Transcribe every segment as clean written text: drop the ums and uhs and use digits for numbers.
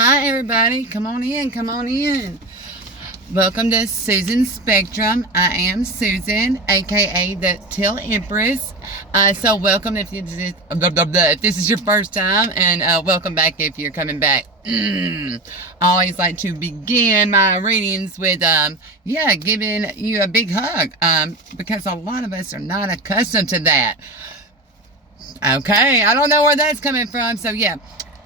Hi, everybody. Come on in. Come on in. Welcome to Susan Spectrum. I am Susan, aka the Teal Empress. So welcome if this is your first time, and welcome back if you're coming back. I always like to begin my readings with, giving you a big hug, because a lot of us are not accustomed to that. Okay, I don't know where that's coming from, so yeah.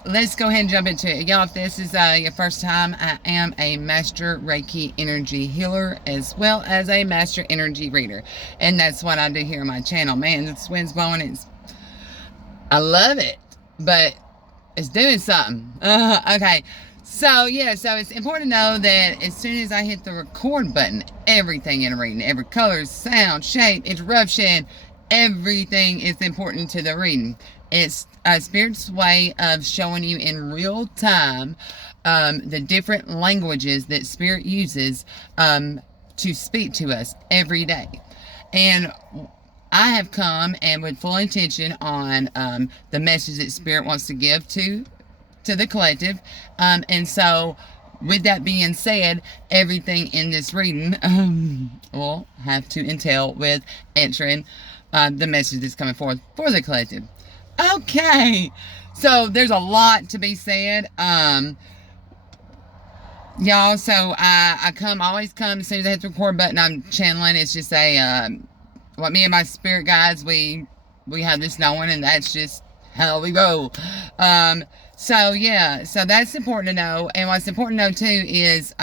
Let's go ahead and jump into it. Y'all, if this is your first time, I am a Master Reiki Energy Healer as well as a Master Energy Reader. And that's what I do here on my channel. Man, this wind's blowing. I love it, but it's doing something. Okay, so it's important to know that as soon as I hit the record button, everything in a reading, every color, sound, shape, interruption, everything is important to the reading. It's Spirit's way of showing you in real time the different languages that Spirit uses to speak to us every day. And I have come and with full intention on the message that Spirit wants to give to the collective. And so, with that being said, everything in this reading will have to entail with answering the message that's coming forth for the collective. Okay, so there's a lot to be said, y'all. So I always come as soon as I hit the record button. I'm channeling. It's just what me and my spirit guides, we have this knowing, and that's just how we roll. So that's important to know. And what's important to know too is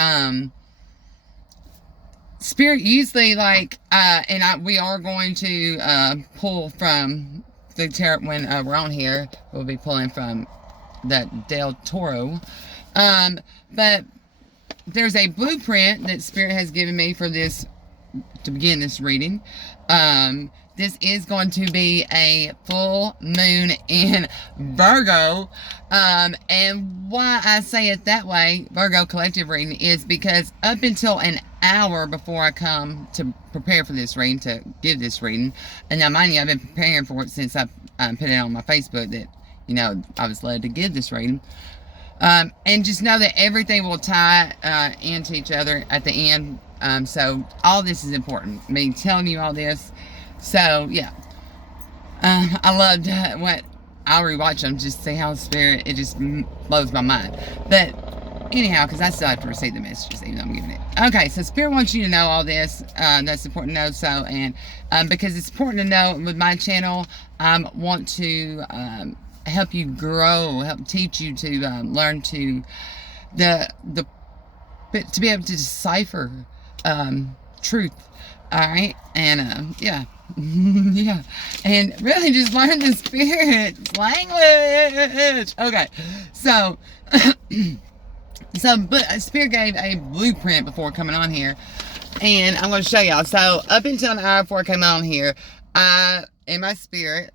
Spirit usually we are going to pull from the tarot when we're on here. We'll be pulling from that Del Toro. But there's a blueprint that Spirit has given me for this, to begin this reading. This is going to be a full moon in Virgo. And why I say it that way, Virgo collective reading, is because up until an hour before I come to prepare for this reading, to give this reading, and now mind you, I've been preparing for it since I put it on my Facebook that, I was led to give this reading. And just know that everything will tie into each other at the end. So all this is important. Me telling you all this. So yeah, I loved what I'll rewatch them just to see how Spirit, it just blows my mind. But anyhow, because I still have to receive the messages even though I'm giving it. Okay, so Spirit wants you to know all this. That's important to know. So, and because it's important to know with my channel, I want to help you grow, help teach you to learn to to be able to decipher truth. All right, and yeah. Yeah, and really just learn the Spirit language. Okay, so but Spirit gave a blueprint before coming on here, and I'm going to show y'all. So up until an hour before I came on here, I, in my spirit,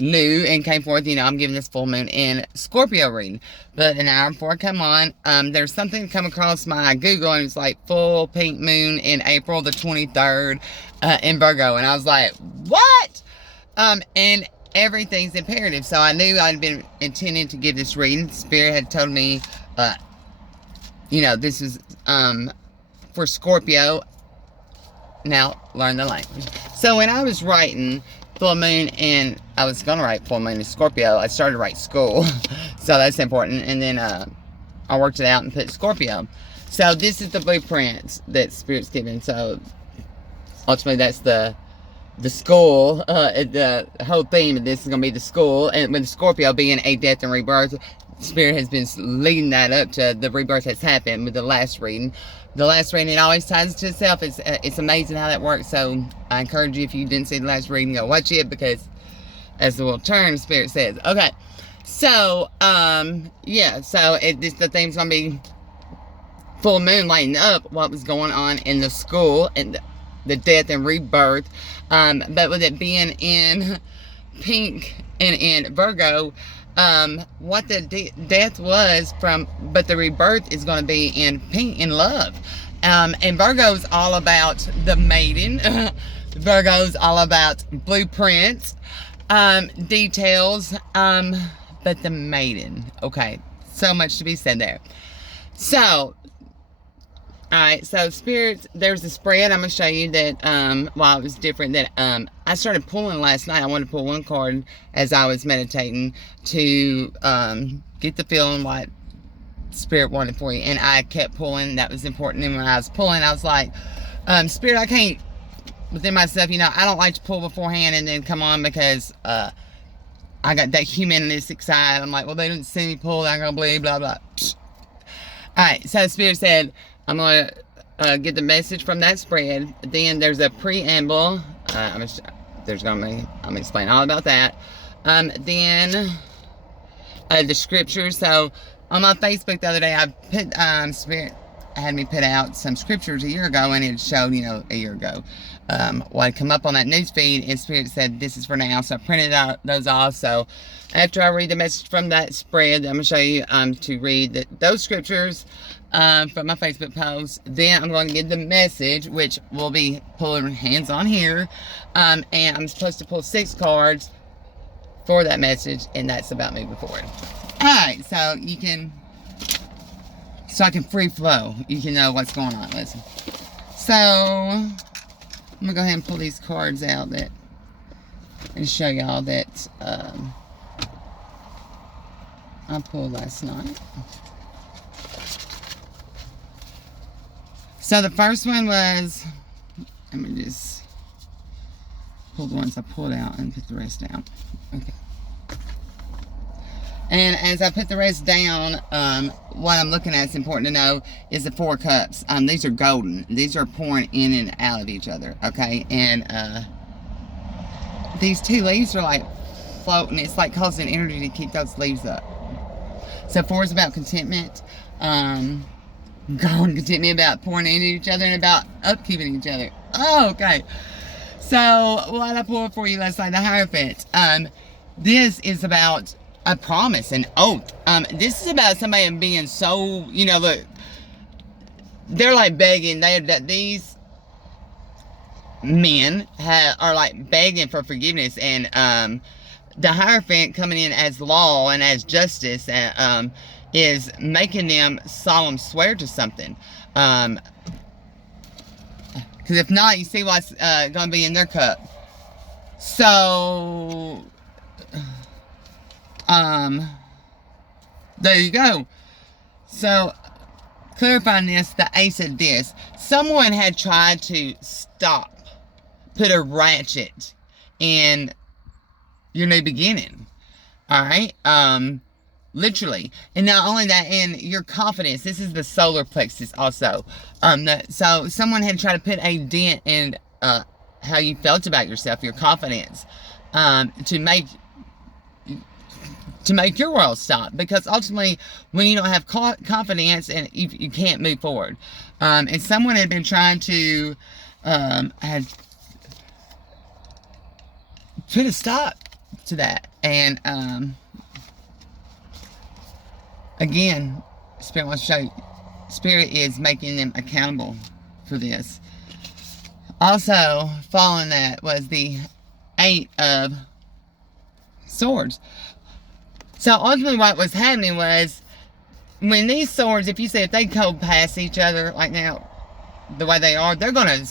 knew and came forth, I'm giving this full moon in Scorpio reading. But an hour before I come on, there's something come across my Google, and it's like full pink moon in April the 23rd in Virgo. And I was like, what? And everything's imperative. So I knew I'd been intending to give this reading. Spirit had told me, this is for Scorpio. Now, learn the language. So when I was writing full moon, and I was going to write full moon in Scorpio, I started to write school. So that's important. And then I worked it out and put Scorpio. So this is the blueprint that Spirit's given. So ultimately that's the school. The whole theme of this is going to be the school. And with Scorpio being a death and rebirth, Spirit has been leading that up to the rebirth that's happened with the last reading. The last reading, it always ties to itself. It's amazing how that works. So I encourage you, if you didn't see the last reading, go watch it, because as the will turn, Spirit says. Okay, so so the theme's gonna be full moon lighting up what was going on in the school and the death and rebirth. But with it being in pink and in Virgo, what the death was from, but the rebirth is going to be in pink, in love. And Virgo's all about the maiden. Virgo's all about blueprints, details, but the maiden. Okay, so much to be said there. So, alright, so spirits, there's a spread I'm going to show you that, it was different, that I started pulling last night. I wanted to pull one card as I was meditating to get the feeling what Spirit wanted for you. And I kept pulling. That was important. And when I was pulling, I was like, Spirit, I can't, within myself, I don't like to pull beforehand and then come on because I got that humanistic side. I'm like, well, they didn't see me pull. I'm going to believe, blah, blah. Alright, so Spirit said, I'm going to get the message from that spread. Then there's a preamble. I'm going to explain all about that. Then the scriptures. So on my Facebook the other day, I put, Spirit had me put out some scriptures a year ago, and it showed, a year ago, what had come up on that news feed, and Spirit said, this is for now. So I printed out those off. So after I read the message from that spread, I'm going to show you to read those scriptures from my Facebook post. Then I'm going to get the message, which will be pulling hands on here. And I'm supposed to pull 6 cards for that message, and that's about moving forward. Alright, so I can free flow. You can know what's going on. Listen. So I'm gonna go ahead and pull these cards out and show y'all that I pulled last night. So the first one was, let me just pull the ones I pulled out and put the rest down. Okay. And as I put the rest down, what I'm looking at is important to know is the 4 cups. These are golden. These are pouring in and out of each other, okay? And these 2 leaves are like floating. It's like causing energy to keep those leaves up. So 4 is about contentment. Golden contentment, about pouring into each other and about upkeeping each other. Oh, okay. So what I pulled for you last night, the Hierophant. This is about a promise, an oath. This is about somebody being so, look, they're like begging. These men are like begging for forgiveness, and the Hierophant coming in as law and as justice, is making them solemn swear to something. Because if not, you see what's going to be in their cup. So there you go. So, clarifying this, the Ace of this. Someone had tried to put a ratchet in your new beginning. Alright? Literally. And not only that, in your confidence. This is the solar plexus also. So, someone had tried to put a dent in how you felt about yourself, your confidence, to make your world stop, because ultimately when you don't have confidence, and you can't move forward, and someone had been trying to had put a stop to that, and again, Spirit wants to show you, Spirit is making them accountable for this. Also following that was the 8 of Swords. So ultimately what was happening was, when these swords, if they go past each other like now, the way they are, they're going to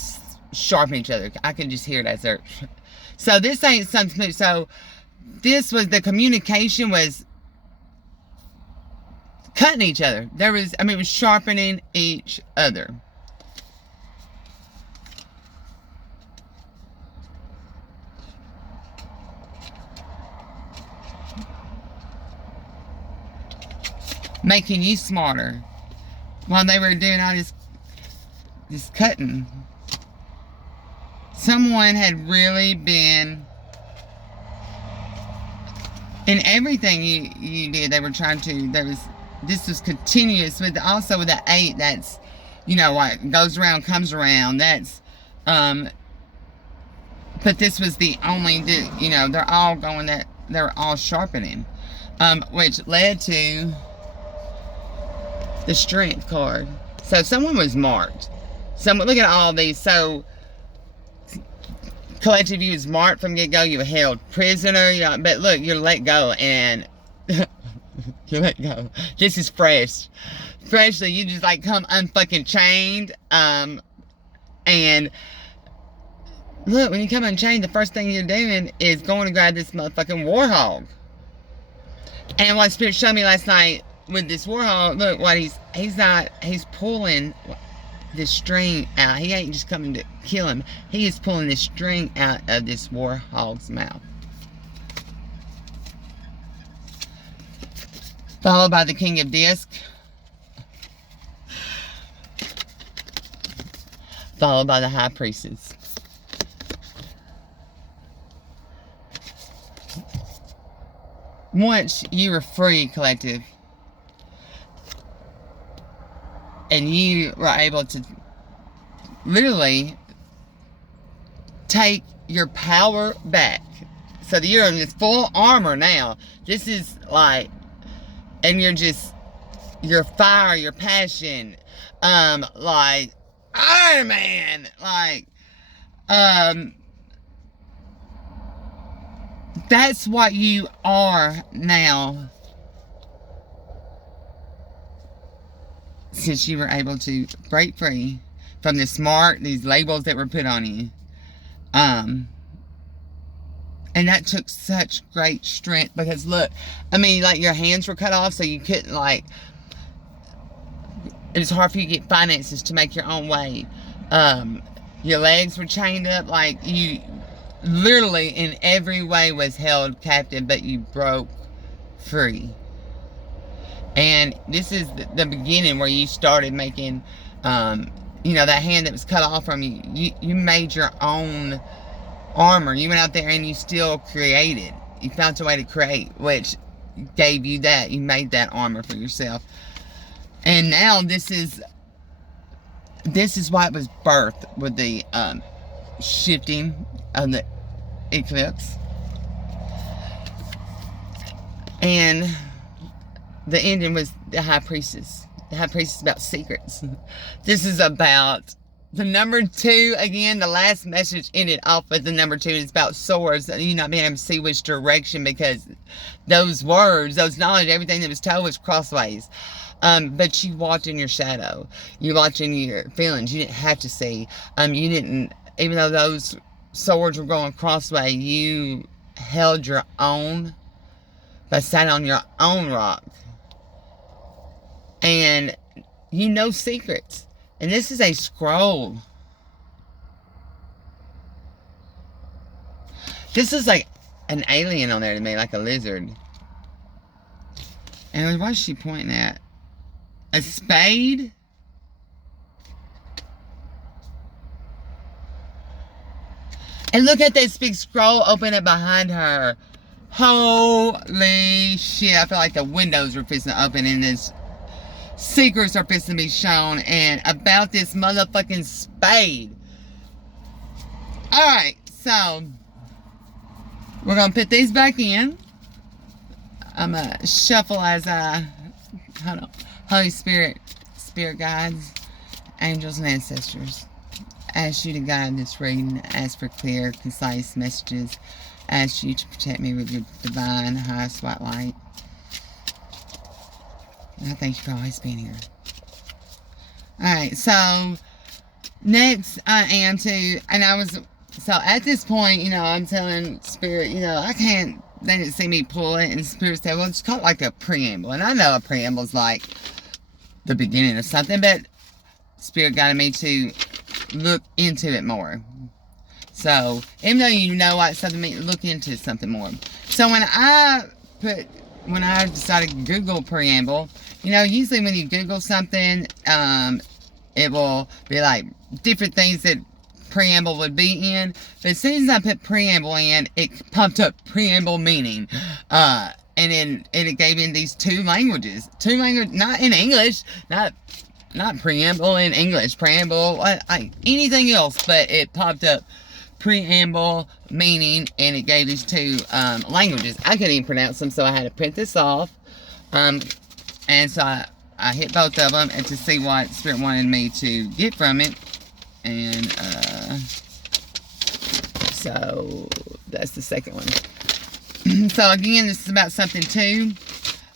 sharpen each other. I can just hear it as they're... So this ain't something new. So this was, the communication was cutting each other. It was sharpening each other. Making you smarter while they were doing all this cutting. Someone had really been, in everything you did, they were trying to, this was continuous, with also with the 8, that's, what goes around comes around, that's, but this was the only, they're all going, that they're all sharpening, which led to the Strength card. So someone was marked. Look at all these. So collective, you was marked from get-go. You were held prisoner. But look, you're let go. And You let go. This is fresh. Freshly, you just like come unfucking chained. And look, when you come unchained, the first thing you're doing is going to grab this motherfucking warhog. And what Spirit showed me last night with this warhog, look what he's pulling this string out. He ain't just coming to kill him. He is pulling this string out of this warhog's mouth. Followed by the King of Disc. Followed by the High Priestess. Once you were free, collective, and you were able to literally take your power back, so that you're in this full armor now. This is like, and your fire, your passion, like Iron Man, like, that's what you are now, since you were able to break free from this mark, these labels that were put on you. And that took such great strength, because look, I mean, like, your hands were cut off, so you couldn't, like, it was hard for you to get finances to make your own way. Your legs were chained up, like, you literally in every way was held captive, but you broke free. And this is the beginning where you started making, you know, that hand that was cut off from you. You made your own armor. You went out there and you still created. You found a way to create, which gave you that. You made that armor for yourself. And now this is why it was birthed, with the shifting of the eclipse. And the ending was the High Priestess. The High Priestess is about secrets. This is about the number 2. Again, the last message ended off with the number 2. It's about swords. You not being able to see which direction, because those words, those knowledge, everything that was told was crossways. But you walked in your shadow. You walked in your feelings. You didn't have to see. You didn't, even though those swords were going crossway, you held your own, but sat on your own rock. And you know secrets. And this is a scroll. This is like an alien on there to me, like a lizard. And what's she pointing at? A spade? And look at this big scroll open up behind her. Holy shit. I feel like the windows were fixing to open and this secrets are fixing to be shown, and about this motherfucking spade. Alright, so we're going to put these back in. I'm going to shuffle as hold on. Holy Spirit, Spirit guides, angels and ancestors, ask you to guide this reading, ask for clear, concise messages, ask you to protect me with your divine highest white light. And I thank you for always being here. Alright, so next I am to, and so at this point, you know, I'm telling Spirit, you know, I can't, they didn't see me pull it, and Spirit said, well, it's called like a preamble. And I know a preamble is like the beginning of something, but Spirit guided me to look into it more. So, even though you know what something means, look into something more. So when I decided to Google preamble, you know, usually when you Google something, it will be like different things that preamble would be in. But as soon as I put preamble in, it popped up preamble meaning. And then it gave in these 2 languages. 2 languages, not in English, not preamble in English, preamble, anything else, but it popped up preamble meaning, and it gave these 2 languages. I couldn't even pronounce them, so I had to print this off. And so I hit both of them and to see what Spirit wanted me to get from it. And so that's the second one. So again, this is about something too.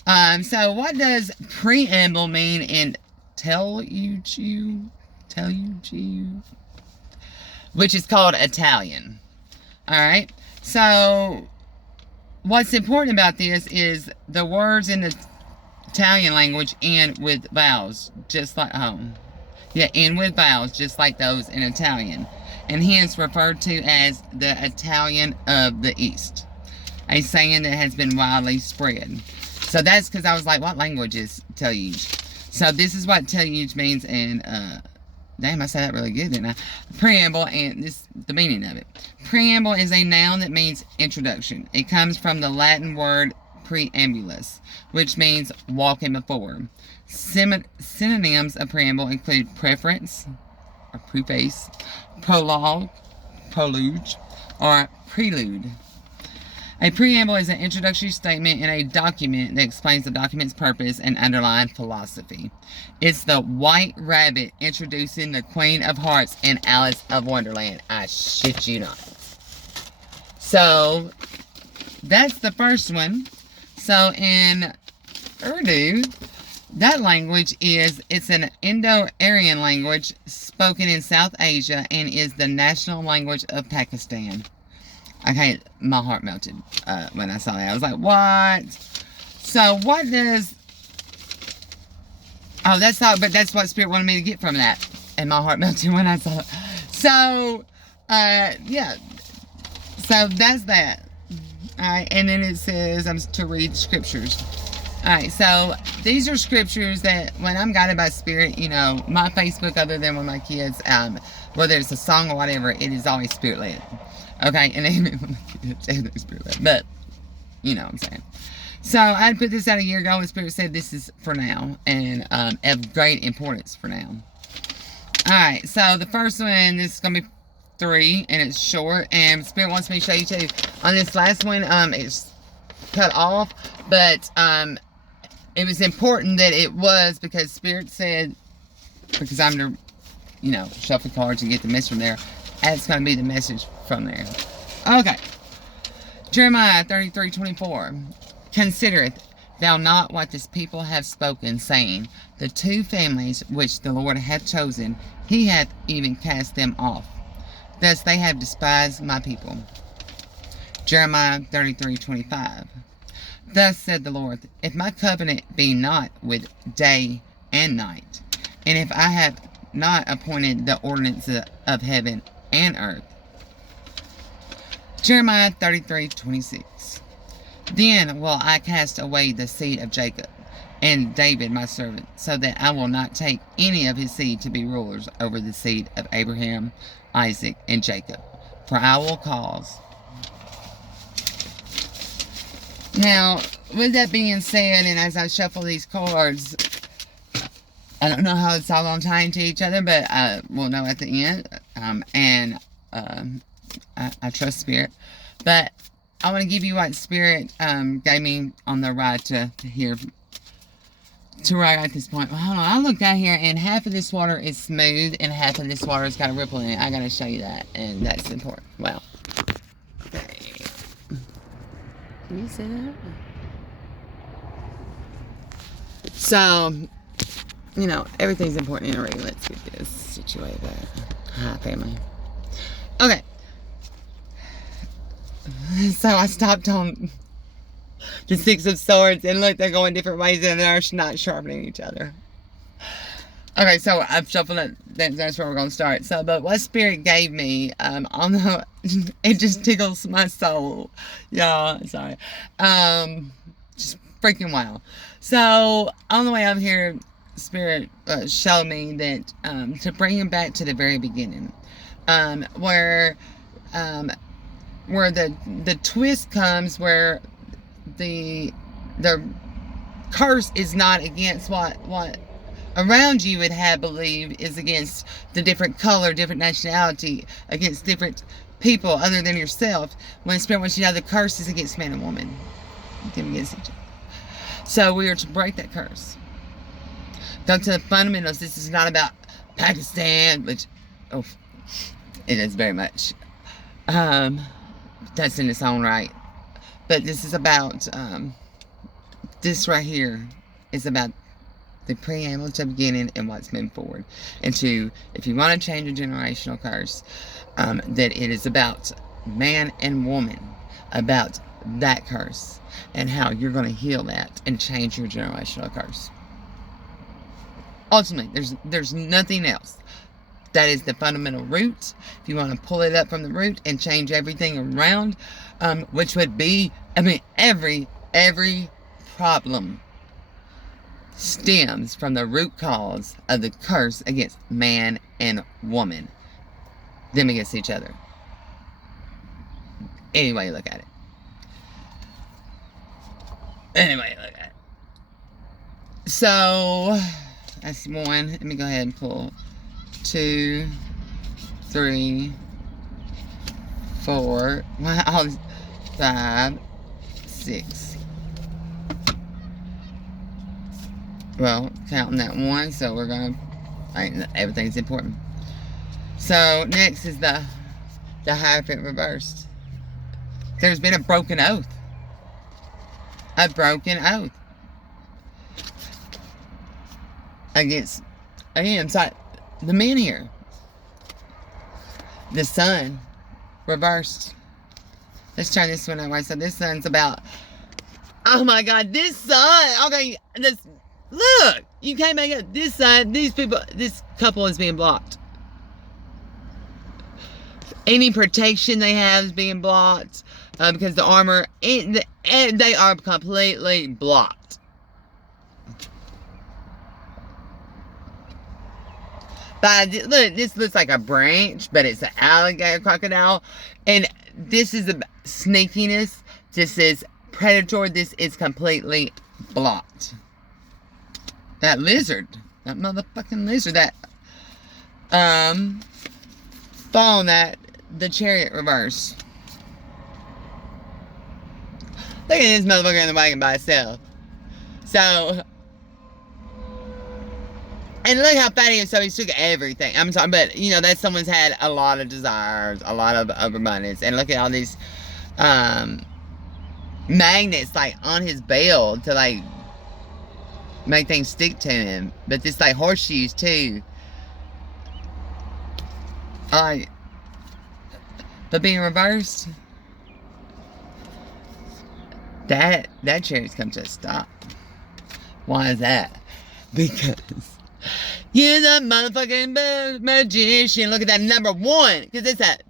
So what does preamble mean in Telugu? Telugu? Which is called Italian. Alright? So, what's important about this is the words in the Italian language end with vowels, just like home. Yeah, end with vowels, just like those in Italian, and hence referred to as the Italian of the East, a saying that has been widely spread. So that's because I was like, what language is Telugu? So this is what Telugu means in, damn, I said that really good, didn't I? Preamble, and this the meaning of it. Preamble is a noun that means introduction. It comes from the Latin word preambulus, which means walking before. Synonyms of preamble include preference, or preface, prologue, prelude, or prelude. A preamble is an introductory statement in a document that explains the document's purpose and underlying philosophy. It's the White Rabbit introducing the Queen of Hearts in Alice of Wonderland. I shit you not. So, that's the first one. So, in Urdu, that language it's an Indo-Aryan language spoken in South Asia and is the national language of Pakistan. Okay, my heart melted when I saw that. I was like, what? So, what does... Oh, that's not... But that's what Spirit wanted me to get from that. And my heart melted when I saw it. So, yeah. So, that's that. Alright, and then it says, I'm to read scriptures. Alright, so, these are scriptures that, when I'm guided by Spirit, you know, my Facebook, other than with my kids, whether it's a song or whatever, it is always Spirit-led. Okay, and even Spirit, but you know what I'm saying. So I put this out a year ago, and Spirit said this is for now, and of great importance for now. Alright, so the first one, this is going to be 3, and it's short, and Spirit wants me to show you too. On this last one, it's cut off, but it was important that it was, because Spirit said, because I'm to, you know, shuffle cards and get the message from there, that's going to be the message from there. Okay. Jeremiah 33:24. Considereth thou not what this people have spoken, saying, the 2 families which the Lord hath chosen, he hath even cast them off. Thus they have despised my people. Jeremiah 33:25. Thus said the Lord, if my covenant be not with day and night, and if I have not appointed the ordinances of heaven and earth. Jeremiah 33:26. Then will I cast away the seed of Jacob and David my servant, so that I will not take any of his seed to be rulers over the seed of Abraham, Isaac, and Jacob. For I will cause. Now, with that being said, and as I shuffle these cards, I don't know how it's all on tie into each other, but we'll know at the end. I trust Spirit. But I want to give you what Spirit gave me on the ride to here, to where I got this point. Well, hold on. I looked out here, and half of this water is smooth, and half of this water has got a ripple in it. I got to show you that, and that's important. Well, can you see that? So, you know, everything's important in a reading. Let's get this situated. Hi, family. Okay. So I stopped on the 6 of Swords, and look, they're going different ways, and they're not sharpening each other. Okay, so I've shuffled it. That's where we're going to start. So, but what Spirit gave me, on the, it just tickles my soul. Y'all, sorry. Just freaking wow. So, on the way up here, Spirit showed me that, to bring him back to the very beginning, where the twist comes, where the curse is not against what around you would have believed is against the different color, different nationality, against different people other than yourself. When Spirit wants you to know the curse is against man and woman, against each other. So we are to break that curse. Go to the fundamentals. This is not about Pakistan, which, oh, it is very much. That's in its own right. But this is about this right here is about the preamble to beginning and what's moving forward. And to, if you want to change a generational curse, that it is about man and woman, about that curse, and how you're going to heal that and change your generational curse. Ultimately, there's nothing else. That is the fundamental root. If you want to pull it up from the root and change everything around, which would be, I mean, every problem stems from the root cause of the curse against man and woman, them against each other. Any way you look at it. Anyway, look at it. So, that's one. Let me go ahead and pull 2, 3, 4, 5, 6. Well, counting that one, so we're gonna, everything's important. So, next is the Hierophant reversed. There's been a broken oath. A broken oath. Against, again, sorry, the men here. The sun reversed. Let's turn this one away. So this sun's about, oh my God, this sun. Okay, this, look, you can't make it. This sun, these people, this couple is being blocked. Any protection they have is being blocked because the armor, and they are completely blocked. But look, this looks like a branch, but it's an alligator crocodile. And this is a sneakiness. This is predator. This is completely blocked. That lizard. That motherfucking lizard. That, following that, the Chariot reverse. Look at this motherfucker in the wagon by itself. So, and look how fat he is. So he took everything. I'm sorry, but you know that someone's had a lot of desires, a lot of abundance, and look at all these magnets like on his belt to like make things stick to him. But this like horseshoes too. Alright, but being reversed, that chariot's come to a stop. Why is that? Because you're the motherfucking magician. Look at that number 1. Because it's at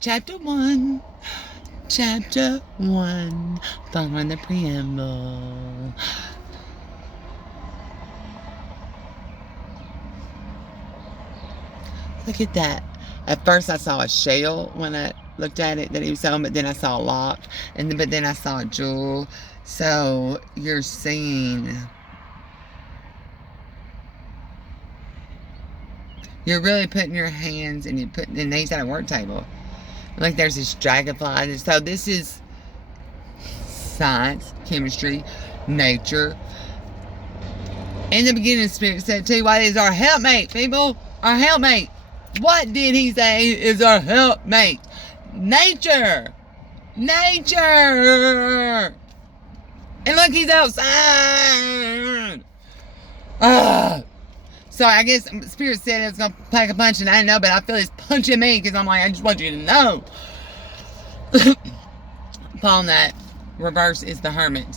chapter 1. Chapter 1. Following the preamble. Look at that. At first I saw a shell when I looked at it that he was on, but then I saw a lock. But then I saw a jewel. So you're seeing, you're really putting your hands and you're putting, and he's at a work table. Like there's this dragonfly. So this is science, chemistry, nature. In the beginning, Spirit said, too, what is our helpmate, people? Our helpmate. What did he say is our helpmate? Nature. Nature. And look, he's outside. So I guess Spirit said it was going to pack a punch, and I didn't know, but I feel it's punching me because I'm like, I just want you to know. Upon that, reverse is the Hermit.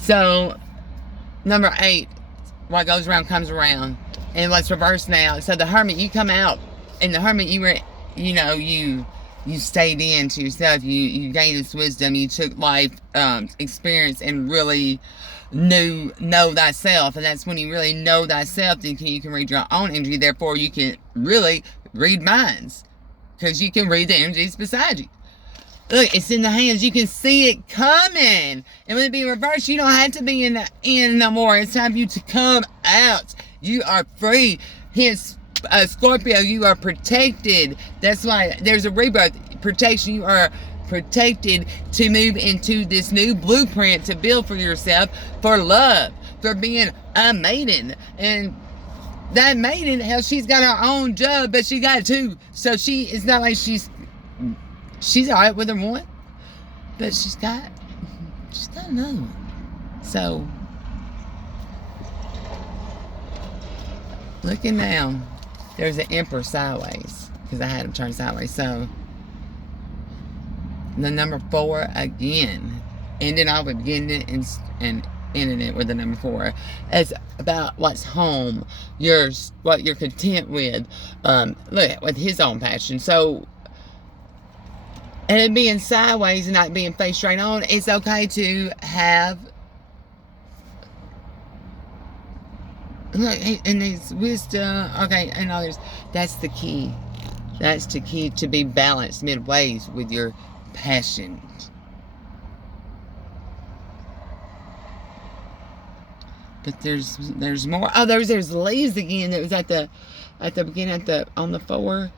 So, number 8, what goes around comes around. And what's reversed now. So the Hermit, you come out, and the Hermit, you were, you know, you stayed in to yourself. You gained this wisdom. You took life experience and really know thyself. And that's when you really know thyself, then you can read your own energy. Therefore, you can really read minds. Because you can read the energies beside you. Look, it's in the hands. You can see it coming. And when it be reversed, you don't have to be in no more. It's time for you to come out. You are free. Hence, Scorpio, you are protected. That's why there's a rebirth. Protection. You are protected to move into this new blueprint to build for yourself, for love, for being a maiden. And that maiden, hell, she's got her own job, but she got 2. So it's not like she's all right with her one, but she's got another one. So, looking down, there's an Emperor sideways, because I had him turned sideways. So, the number 4 again, ending off with beginning and ending it with the number 4. It's about what's home, what you're content with. Look, with his own passion. So, and it being sideways and not being face straight on, it's okay to have. Look, and there's wisdom. Okay, and others. That's the key. That's the key, to be balanced midways with your passion. But there's more. Oh, there's leaves again. That was at the beginning on the 4,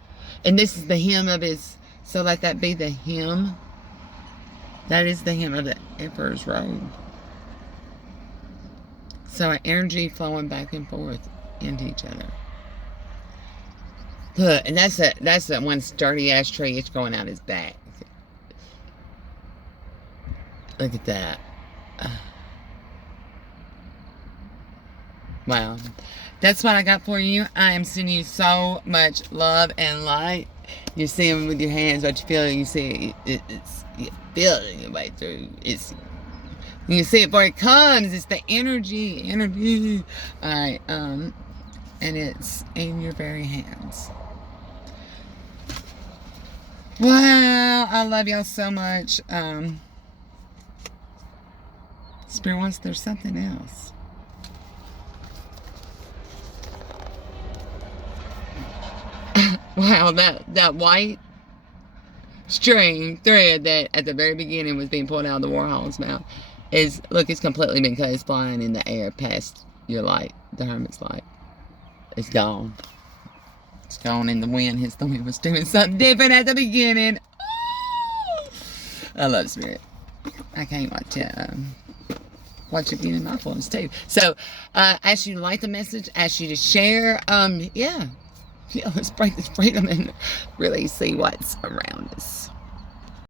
and this is the hem of his. So let that be the hem. That is the hem of the Emperor's robe. So an energy flowing back and forth into each other. Look, and that's that one sturdy ass tree. It's growing out his back. Look at that. Wow. That's what I got for you. I am sending you so much love and light. You see them with your hands, what you feel, you see you feel it in your way through. You see it before it comes. It's the energy. Alright, and it's in your very hands. Wow, I love y'all so much. Spirit wants there's something else. Wow, that white string thread that at the very beginning was being pulled out of the Warhol's mouth is, look, it's completely been cut. It's flying in the air past your light, the Hermit's light. It's gone. It's gone in the wind. The wind was doing something different at the beginning. Oh! I love Spirit. I can't watch it being in mindfulness too. So, ask you to like the message, ask you to share. Yeah, let's break this freedom and really see what's around us.